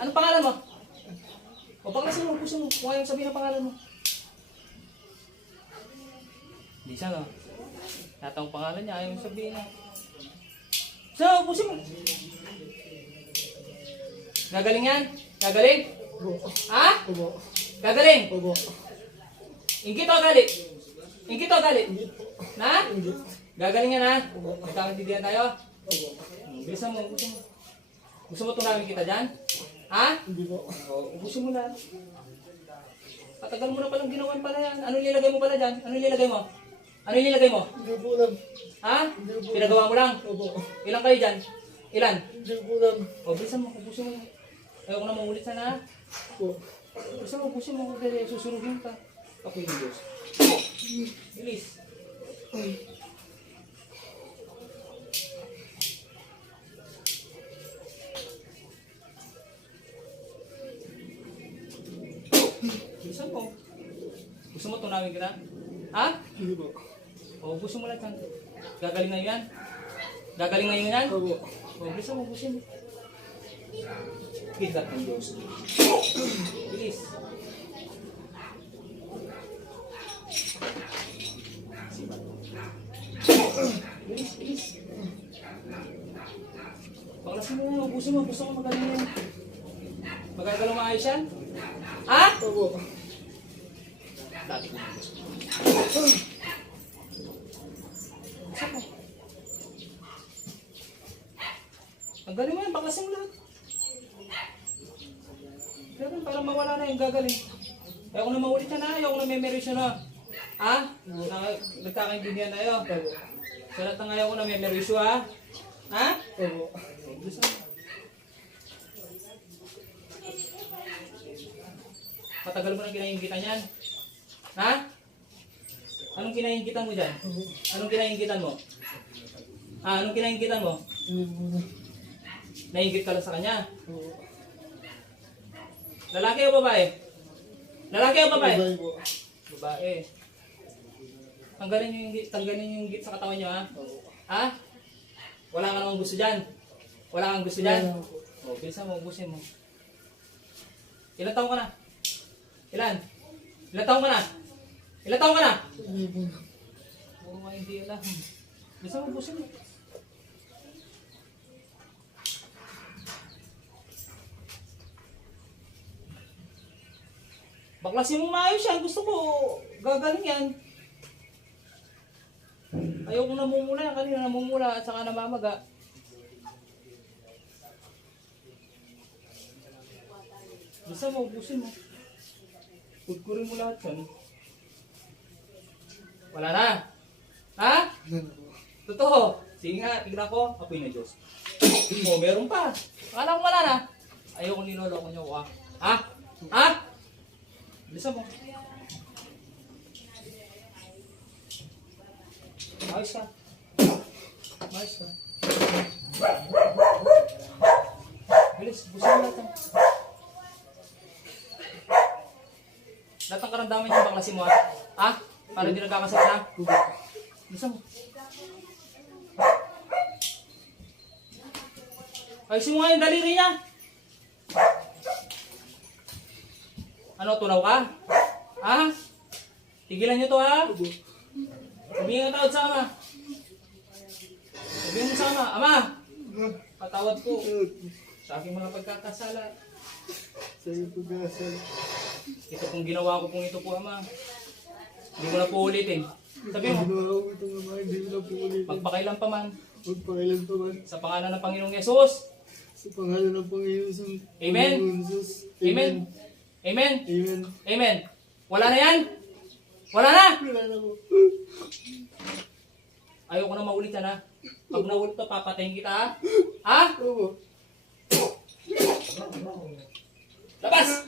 Anong pangalan mo? O baklasin mo, ubusin mo. Kung ayaw sabihin ang pangalan mo. Hindi siya, no? Lahat ang pangalan niya, ayaw sabihin na. So, ubusin mo. Gagaling yan? Gagaling? Ha? Gagaling? Ingkit o gali? Ingkit o gali? Na? Gagaling yan ha? Nagkakaintindihan tayo? Bilisan mo, ubusin mo. Gusto mo tunawin kita dyan? Ha? Hindi po. Ubusin mo na. Patagal mo na palang ginawan pala yan. Ano nilagay mo pala dyan? Ano nilagay mo? Ano nilagay mo? Hindi po alam. Ha? Pinagawa mo lang? Opo. Ilan kayo dyan? Ilan? Hindi po alam. O, bilisan mo. Ubusin mo. Ayaw ko na maulit sana ha? Po. Bilisan mo, ubusin mo. Dahil susunugin ka. Apoy ng Diyos. Bilis. Bilisan mo. Gusto mo tunawin kita? Ha? Hindi po. O, gusto mo lang yan. Gagaling na yan? Gagaling na yan? Opo. O, bilisan mo, ubusin mo. Kidlat ng Diyos. Bilis. Bilis, bilis. Baklasin mo yan, ubusin mo. Gusto ko magaling yan. Magagalaw maayos yan? Ha? Opo. Dati ko. Ang galing mo yan, baklasin mo lahat. Pero parang mawala na yung gagaling. Ayaw ko na maulit yan ha, ayaw ko na memories yun ha. Ha? Nagkakaintindihan tayo. Sa lahat ng ayaw ko na memories yun ha. Ha? Opo. Matagal mo nang kinaingitan yan. Ha? Anong kinaingitan mo dyan? Anong kinaingitan mo? Ha? Anong kinaingitan mo? Hindi po alam. Naingit ka lang sa kanya. Opo. Lalaki o babae? Lalaki o babae? Babae po. Babae. Tanggalin yung git sa katawan niyo ha? Ha? Wala ka namang gusto dyan? Wala kang gusto dyan? Wala po. O, bilisan mo, ubusin mo. Ilan taong ka na? Ilan? Ilan taong ka na? Ilan taong ka na? Hindi po alam. Puro nga hindi alam. Bilisan mo, ubusin mo. Baklasin mo maayos yan. Gusto ko gagaling yan. Ayaw ko namumula yan. Kanina namumula at saka namamaga. Bisa mo, ubusin mo. Pudkurin mo lahat yan. Wala na. Ha? Wala na po. Totoo. Sige nga, tignan ko. Apoy na Diyos. O, meron pa. Akala ko wala na. Ayaw ko niloloko niyo ko ha. Ha? Ha? Bisa mo. Ayos ka. Ayos ka. Bilis, busin mo natin. Lahat ng karamdaman yung baklasin mo ha? Ha? Para hindi nagkakasal na? Bisa mo. Ayusin mo nga yung daliri niya. Ano, tunaw ka? Ha? Tigilan nyo to ha? Sabihin ang tawad sa ama. Sabihin mo sa ama, Ama! Patawad po sa aking mga pagkakasala. Sa iyong pag-asal. Ito pong ginawa ko pong ito po, Ama. Hindi mo na po ulitin. Sabihin mo, Ginawa ko itong ama, hindi ko na po ulit. magpakailan pa man Magpakailan pa man. sa pangalan ng Panginoong Yesus. Sa pangalan ng Panginoon sa Amen. Panginoon Jesus. Amen. Amen. Amen. Amen. Wala na yan? Wala na? Wala na po. Ayaw ko na maulit yan ha. Pag naulit to, papatayin kita ha? Ha? Opo. Labas!